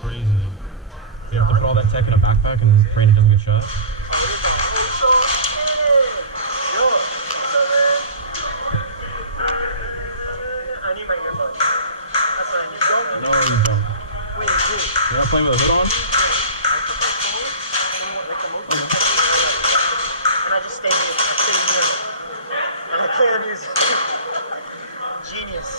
crazy. You have to put all that tech in a backpack and pray it doesn't get shot. No, you don't. You're not playing with a hood on? Okay. And I just stay near them. And I play on music. Genius.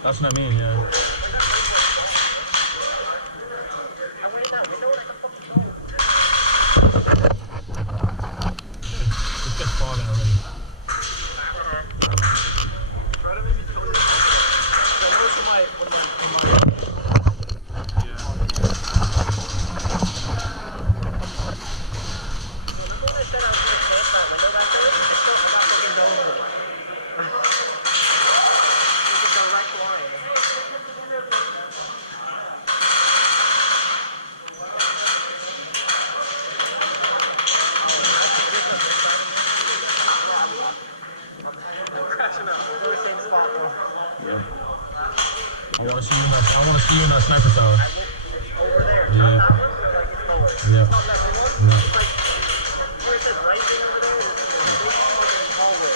That's what I mean, yeah. It's just falling already. Try to maybe tell you. I know it's when remember when I said I was gonna close that window back there? I got fucking done with it. It's a direct line. Crashing out. We're in the same spot though. Yeah. I want to see you in that sniper tower. Over there. Yeah. Not that one. Gotta get forward. Yeah. Not that big one. No. It's like where it says right thing over there. There's a big fucking hallway.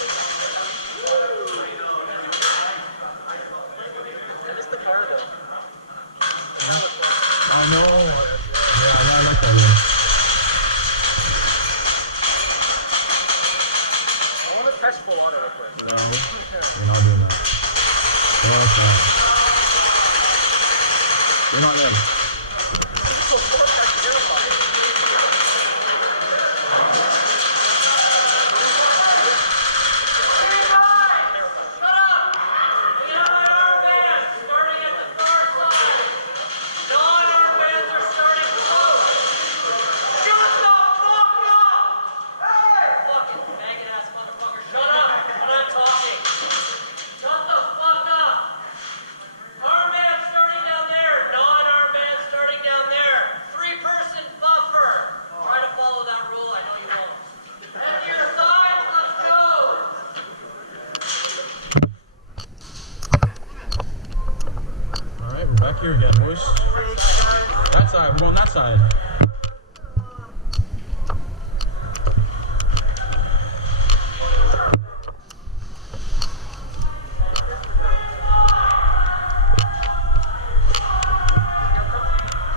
I missed the car though. I know. Yeah, I like that one. I want to test full auto real quick. No, we're not doing that. No, it's not. We're not them. That's terrifying. Back here again, boys. That side, we're going that side.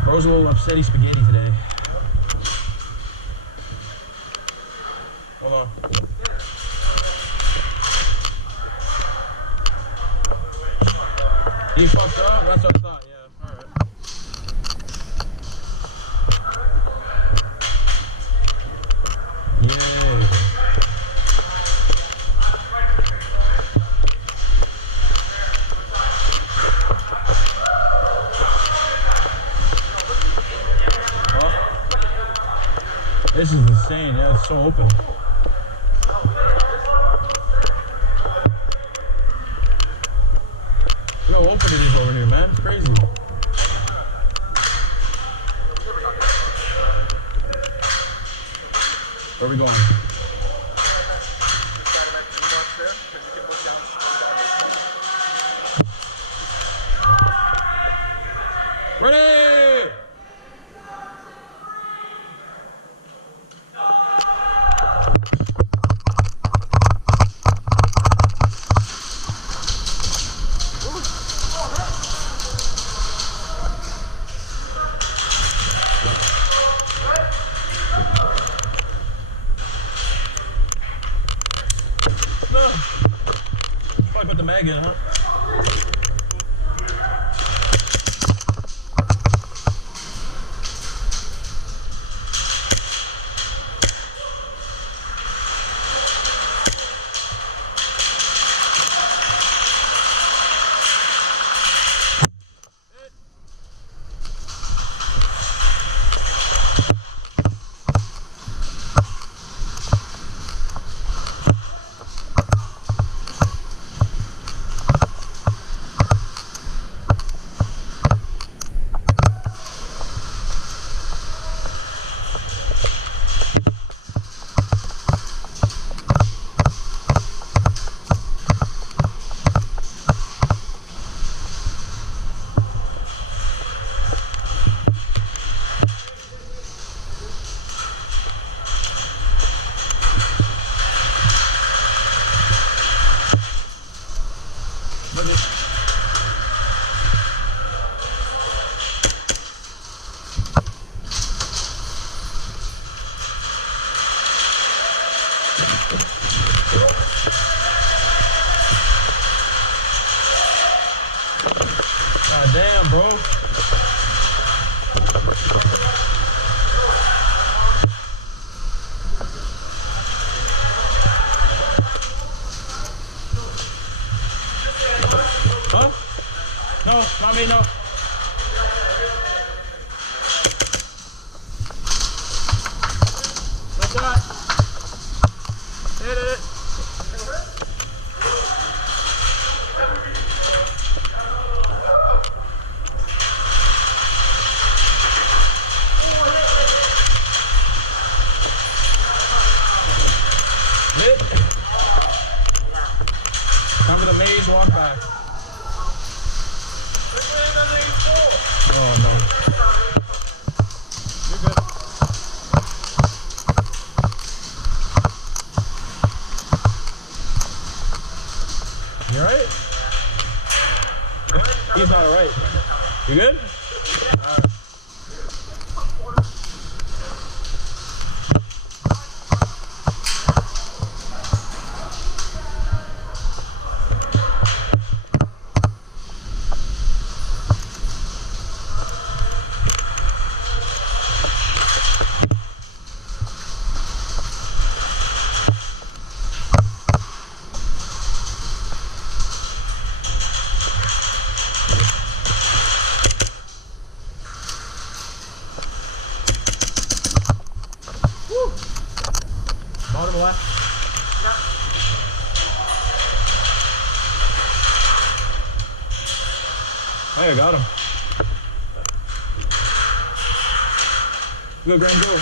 Bro's a little upsetty spaghetti today. Hold on. He fucked up? That's what I thought, yeah. Alright. Yeah. Huh? This is insane, yeah, it's so open. Look how open it is over here, man. It's crazy. Where are we going? Ready! Probably put the mag in, huh? Look at. God damn, bro. Huh? No, not me, no. Like that. Hit it. Hit. Come to the maze, walk back. Oh no. You're good. You alright? He's not alright. You good? Alright. Bottom left. Hey, I got him. Good, Graham, go.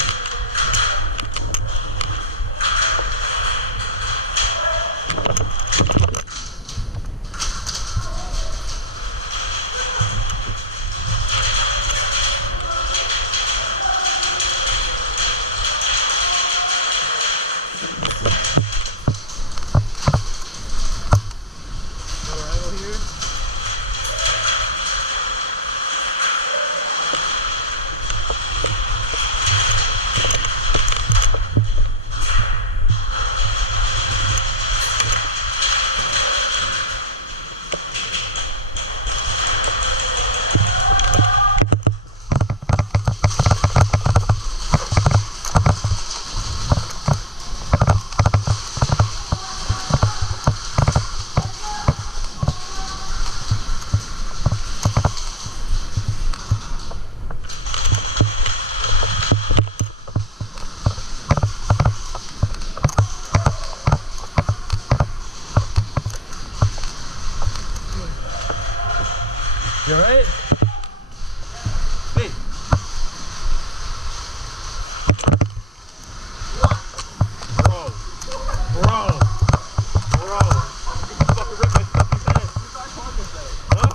You alright? Hey. Bro. You fucking ripped my fucking pants. Huh?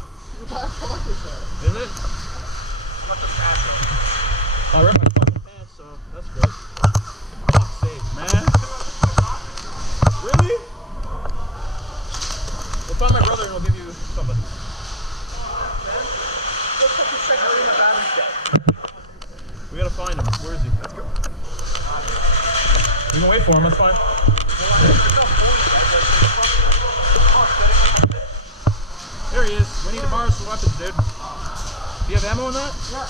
Is it? Not the pants though. I ripped my fucking pants, so that's good. Fuck's sake, man. Really? We'll find my brother and we'll give you something. We gotta find him. Where is he? Let's go. We can wait for him, that's fine. There he is. We need to borrow some weapons, dude. Do you have ammo on that? Yeah.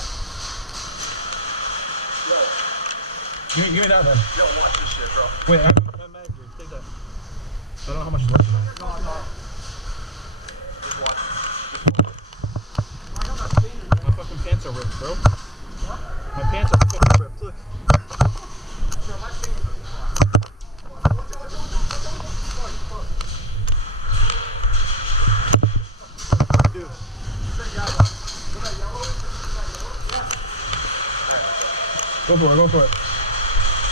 Give me that then. Yo, watch this shit, bro. Wait, I'm mad, dude. Take that. I don't know how much is left of that. No. Just watch. My fucking pants are ripped, bro. My pants are fucking ripped. Look. Dude. Go for it, go for it.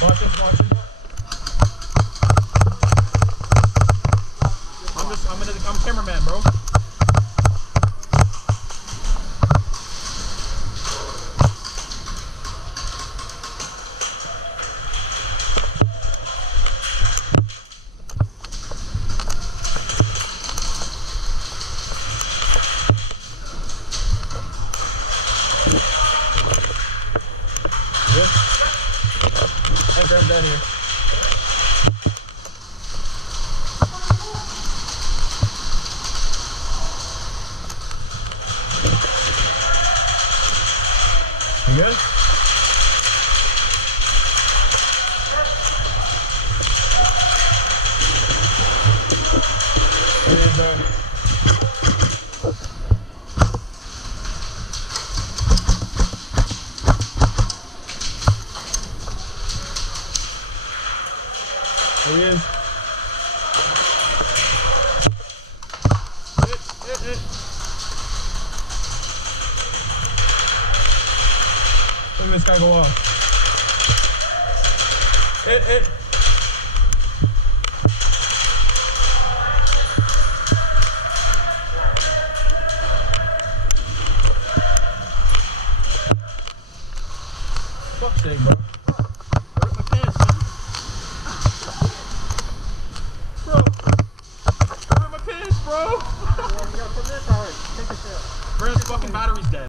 Watch it, watch it. I'm cameraman, bro. good? It is, bro. There he is. Look at this guy go off. Fuck's sake, bro.